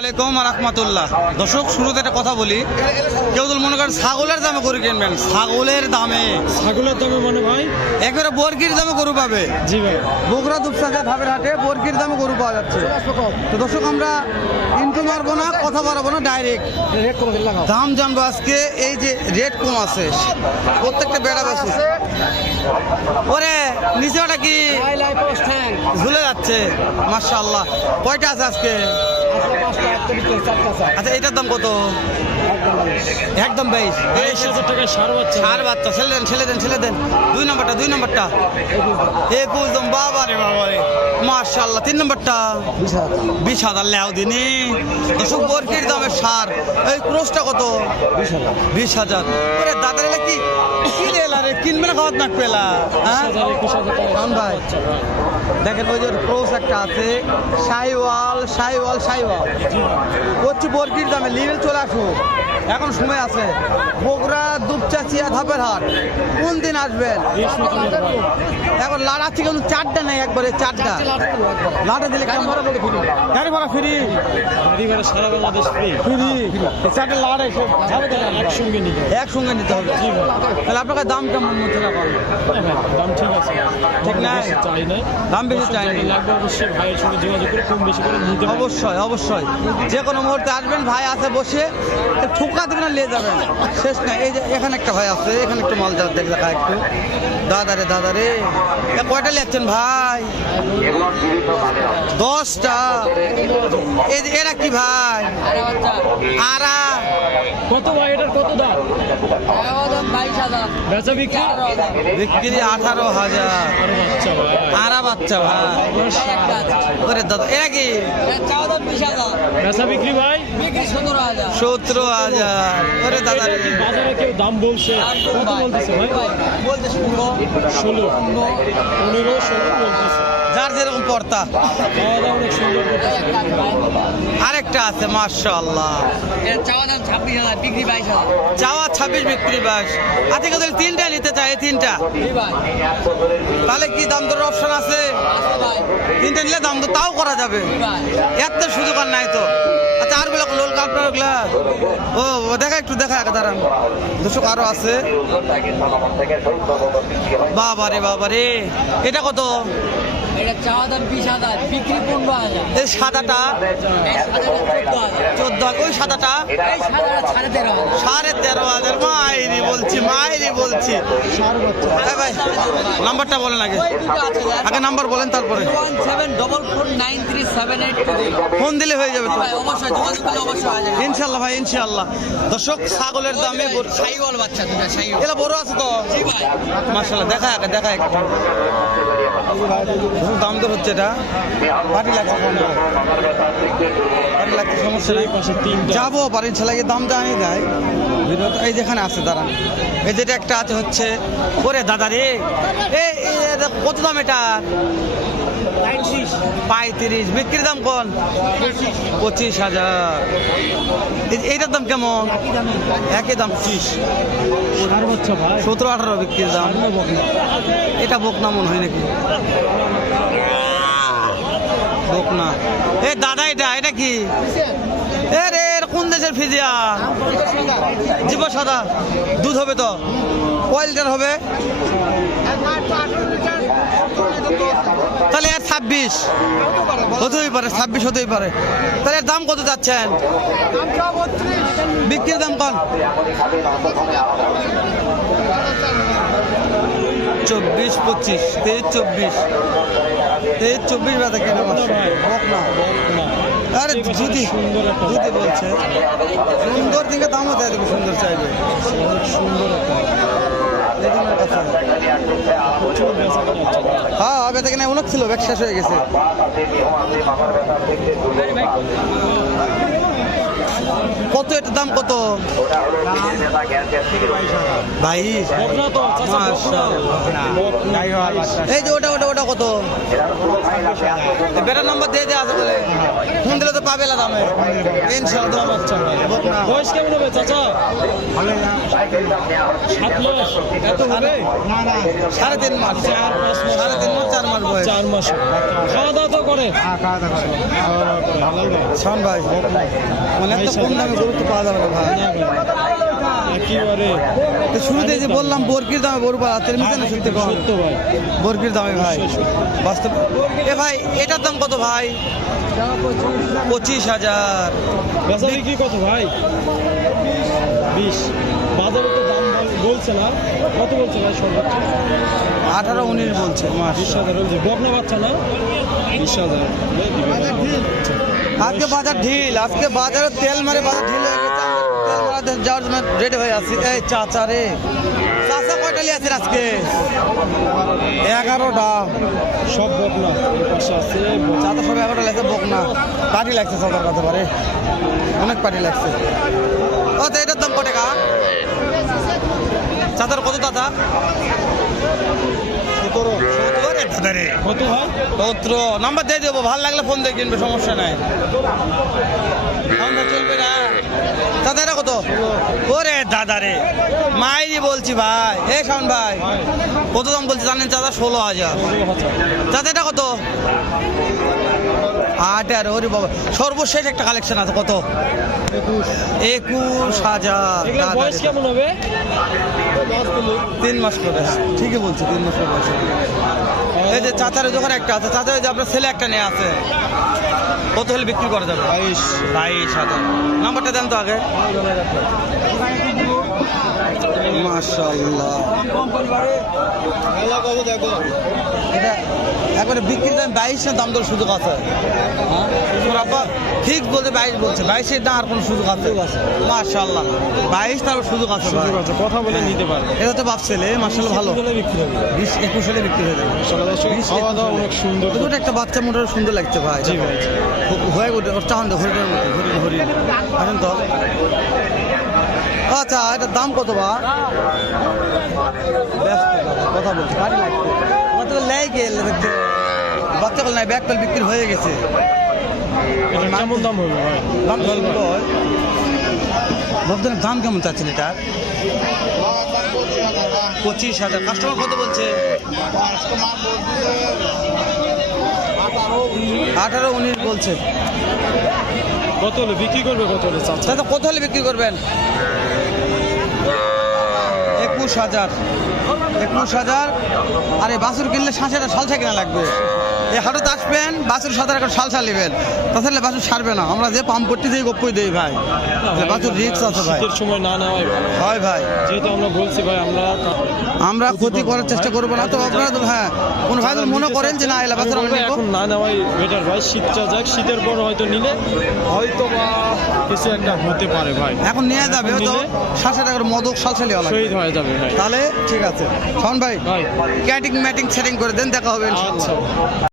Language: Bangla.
আলাইকুম রাহমাতুল্লাহ। দর্শক, শুরুতে একটা কথা বলি, কেউ তো মনে করেন ছাগলের দামে গরু কিনবেন, ছাগলের দামে মানে ভাই একেবারে বর্গির দামে গরু পাবে। জি ভাই, বগুড়া দুপচাঁচা ধাপের হাটে বর্গির দামে গরু পাওয়া যাচ্ছে। তো দর্শক, আমরা ইন্টু মারবো না, কথা বাড়াবো না, ডাইরেক্ট দাম জানবো আজকে। এই যে রেট কম আছে প্রত্যেকটা বেড়া বেশি। ওরে নিচে ওটা কি ঝুলে যাচ্ছে? মাশাআল্লাহ। কয়টা আছে আজকে? আচ্ছা, এটার দাম কত? একদম 22,000 টাকা সার বাচ্চা। ছেলে দেন 2 নম্বরটা 21 বাবা রে বাবা রে, মাশাআল্লাহ। 3 নম্বরটা 20,000 লেও দিনি। দর্শক, বর্গির দামের সার। এই ক্রোসটা কত? 20,000। ওরে দাদার এলা কি রে, কিনবে না খাওয়াত না পেলা? হ্যাঁ ভাই, দেখেন ওই যে ক্রোস একটা আছে, সাইওয়াল হচ্ছে বর্গির দামে। লিভেল চলে আসুক, এখন সময় আছে। বগুড়া দুপচাচিয়া ধাপের হাট কোন দিন আসবেন? এখন লাড়া থেকে কিন্তু 4টা নেই, একবারে 4টা লাড়া দিলে গাড়ি ভাড়া ফ্রি, সারা বাংলাদেশ ফ্রি। 4টা লাড়া একসঙ্গে নিতে হবে। তাহলে আপনাকে দাম কেমন মধ্যে রাখা? দাম ঠিক আছে, ঠিক নাই, চাই না, দাম বেশি চাই না। লাগবে অবশ্যই ভাইয়ের সঙ্গে যোগাযোগ করে কম বেশি করে নিতে হবে। অবশ্যই যে কোনো মুহূর্তে আসবেন, ভাই আছে বসে, ঠুকা দিবেন না, নিয়ে যাবেন, শেষ না। এই যে এখানে একটা ভাই আছে, এখানে একটু মাল দেখা একটু। দাদারে কয়টা নিচ্ছেন ভাই? 10টা। এরা কি ভাই? আরা কত ভাই, এটার কত দাম? 22,000 বেচা বিক্রি 18,000। বাচ্চা ভাই, আরা বাচ্চা ভাই। ওরে দাদা, এরা কি? 20,000 বেচা বিক্রি ভাই বিক্রি 17,000 17,000। ওরে দাদা রে, বাজারে কেউ দাম বলছে, কত বলতেছে ভাই? বলতে 16 15 বলতেছে। যার যেরকম পর্তা। খাওয়া দাওয়া অনেক সুন্দর করতেছে। আরেকটা আছে, মাশাআল্লাহ, চাওয়া দাম 26,000 বিক্রি 22,000। চাওয়া 26, বিক্রি 22। আজকে যদি 3টা নিতে চাই, 3টা, জি ভাই, তাহলে কি দাম দরের অপশন আছে? আছে ভাই, 3টা নিলে দাম তো তাও করা যাবে, জি ভাই। এত সুযোগ আর নাই তো। আচ্ছা, আর গুলো লোল আপনার ওগুলা ও দেখা একটু দাঁড়ান। দর্শক, আরো আছে। বাবারে, এটা কত? এটা চাওয়া দাম 20,000 বিক্রি 15,000। এই সাদাটা এই সাদাটা 14,000। 14, ওই সাদাটা এই সাদাটা 13,500। 13,500। মাইরি বলছি। হ্যাঁ ভাই, নাম্বারটা বলেন আগে। ওই দুটো আছে ভাই। আগে নাম্বার বলেন, তারপরে 1744937820। ফোন দিলে হয়ে যাবে তো। ভাই অবশ্যই যোগাযোগ করলে অবশ্যই আসবে। ইনশাল্লাহ ভাই, ইনশাল্লাহ। দর্শক, ছাগলের দামে শাইওয়াল বাচ্চা দুটো শাইওয়াল। এলা বড় আছে তো। জি ভাই, মাশাআল্লাহ, দেখা একটু দাম দর হচ্ছে। এটা পাটি লাগছে, সমস্যা নেই, যাবো পারি ইনশাল্লাহ। দাম জানি যায় এই যেখানে আছে, দাঁড়ান। এই যেটা একটা আছে হচ্ছে, ওরে দাদা রে, কত দাম এটা? 35। বিক্রির দাম কোন? 25,000। এইটার দাম কেমন? একই দাম 25। 17-18 বিক্রির দাম। এটা বকনা মনে হয় নাকি? বকনা। এ দাদা, এটা কি? রে কোন দেশের ফিজিয়া? জীব সাদা দুধ হবে তো? কয় লিটার হবে? তাহলে 26 হতেই পারে, 26 হতেই পারে। তাহলে এর দাম কত যাচ্ছেন? বিক্রির দাম কন? 24, 25, 23, 24 বাদে কেন বকনা? আরে যদি বলছে সুন্দর দিকে দামও দেয়, দেখো সুন্দর চাইবে, সুন্দর হ্যাঁ হবে থেকে না, অনেক ছিল, ব্যাগ শেষ হয়ে গেছে। কত এটার দাম কত? ভাই বকনা তো চাচা, বকনা। এই যে ওটা ওটা ওটা কত? বেটার নাম্বার দিয়ে দেওয়া আছে বলে ফোন দিলে তো পাবে না দামে ইনশাআল্লাহ। বাচ্চা ভাই। বয়স কেমন হবে চাচা? 7 মাস। এত হবে? 3.5 মাস, 3.5 মাস 4 মাস বয়স। 4 মাস। খাওয়া দাওয়া তো করে? খাওয়া দাওয়া করে। হালাল ভাই। শোন ভাই, মানে এত কম দামে গরু তো পাওয়া যাবে না ভাই। না ভাই। একেবারে তো শুরুতে যে বললাম বরকির দামে গরু পাওয়া যাচ্ছে, মিশে না সত্যি কম সত্য ভাই। বরকির দামে ভাই বাস্তব। এ ভাই এটার দাম কত ভাই? 25,000। বেচা বিক্রি কত ভাই? 20। বাজারে তো দাম বলছে না, কত বলছে ভাই সর্বোচ্চ? 18-19 বলছে। 20,000 বলছে। বকনা বাচ্চা না? 20,000 আজকে বাজার ঢিল, আজকে বাজারে তেল মারে বাজার ঢিল হয়ে গেছে। আমরা তেল মারাতে যাওয়ার জন্য রেডি হয়ে আছি। এই চাচা রে, চাচা কয়টা লিয়ে আছেন আজকে? 11টা। সব বকনা। এই পাশে আছে বকনা। চাচা সব 11টা লাগছে বকনা। পাটি লাগছে চাচার কাছে পারে, অনেক পাটি লাগছে। ও তো এটার দাম কত টাকা? চাচার কত দাদা? 17। কত ভাই? 17 নাম্বার দিয়ে দেবো, ভালো লাগলে ফোন দিয়ে কিনবে, সমস্যা নাই। আমরা চলবে না। দাদা এটা কত? ওরে দাদা রে, মাইরি বলছি ভাই। এ শাওন ভাই কত দাম বলছি জানেন চাচা? 16,000। চাচা এটা কত? 8,000। ওরে বাবা, সর্বশেষ একটা কালেকশন আছে কত? 21,000। এগুলোর বয়স কেমন হবে? 3 মাস করে। ঠিকই বলছি, 3 মাস করে বয়স। এই যে চাচার দোকানে একটা আছে, চাচা ওই যে আপনার ছেলে একটা নিয়ে আছে, কত হলে বিক্রি করা যাবে? 22,000। নাম্বারটা দেন তো আগে। মাশাআল্লাহ, এটা একবারে বিক্রির দাম 22 না, দাম দর সুযোগ আছে? ঠিক বলতে 22 বলছে, 22-এর দাম আর কোনো সুযোগ আছে? মাশাআল্লাহ, 22 তার সুযোগ আছে ভাই। সুযোগ আছে, কথা বলে নিতে পারবে। এটা তো বাপ ছেলে, মাশাআল্লাহ ভালো। হলে বিক্রি হবে। 20-21 হলে বিক্রি হয়ে যাবে। খাওয়া দাওয়া অনেক সুন্দর। দুটো একটা বাচ্চা মোটার সুন্দর লাগছে ভাই। জি ভাই। হয়ে ওঠে ওর চাহান হরিণের মতো, হরিণ আসেন তো। আচ্ছা এটার দাম কত বা? ব্যস্ত কথা বলছি, গাড়ি লাগছে বাচ্চা লেগে গেল দেখতে, বাচ্চা নাই ব্যাগ পেল বিক্রি হয়ে গেছে। এটা কেমন দাম হবে ভাই? দাম সুন্দর। ভাবছেন দাম কেমন চাচ্ছেন এটা? 25,000। কাস্টমার কত বলছে? 18-19 বলছে। কত হলে বিক্রি করবে? কত হলে চাচা? দাদা কত হলে বিক্রি করবেন? 21,000। 21,000। আরে বাছুর কিনলে 60 সাল থেকে না লাগবে। এই হাটত আসবেন, বাছুর 7 টাকা সাল নেবেন, তাহলে বাছুর সারবে না। আমরা যে পাম্প করতে দিই গপ্পই দিই ভাই, বাছুর রিক্স আছে ভাই। শীতের সময় না নেওয়াই ভালো। হয় ভাই, যেহেতু আমরা বলছি ভাই, আমরা ক্ষতি করার চেষ্টা করবো না। তো আপনারা তো হ্যাঁ কোনো ভাই যদি মনে করেন যে না এলা বাছুর আমরা নেবো, এখন না নেওয়াই বেটার ভাই। শীতটা যাক, শীতের পর হয়তো নিলে হয়তো বা কিছু একটা হতে পারে ভাই। এখন নিয়ে যাবে হয়তো 60 টাকার মদক সালসালি হলো, শহীদ হয়ে যাবে ভাই। তাহলে ঠিক আছে। শোন ভাই, ভাই ক্যাটিং ম্যাটিং সেটিং করে দেন, দেখা হবে ইনশাআল্লাহ। আচ্ছা।